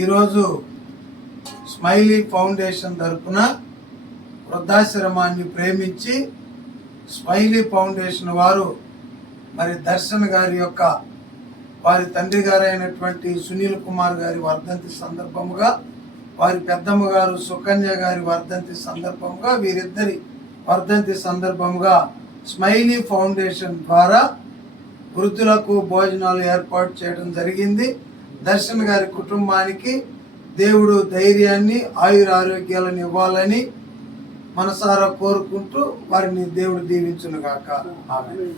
ఈరోజు smiley foundation తరఫున వృద్ధాశ్రమాన్ని ప్రేమించి స్మైలీ ఫౌండేషన్ వారు మరి దర్శన్ గారి యొక్క వారి తండ్రి గారు అయినటువంటి సునీల్ కుమార్ గారి వర్ధంతి సందర్భముగా, వారి పెద్దమ్మ గారు సుకన్య గారి వర్ధంతి సందర్భముగా, వీరిద్దరి వర్ధంతి సందర్భముగా స్మైలీ ఫౌండేషన్ ద్వారా వృద్ధులకు భోజనాలు ఏర్పాటు చేయడం జరిగింది. దర్శన్ గారి కుటుంబానికి దేవుడు ధైర్యాన్ని, ఆయురారోగ్యాలను ఇవ్వాలని మనసారా కోరుకుంటూ వారిని దేవుడు దీవించును గాక. ఆమేన్.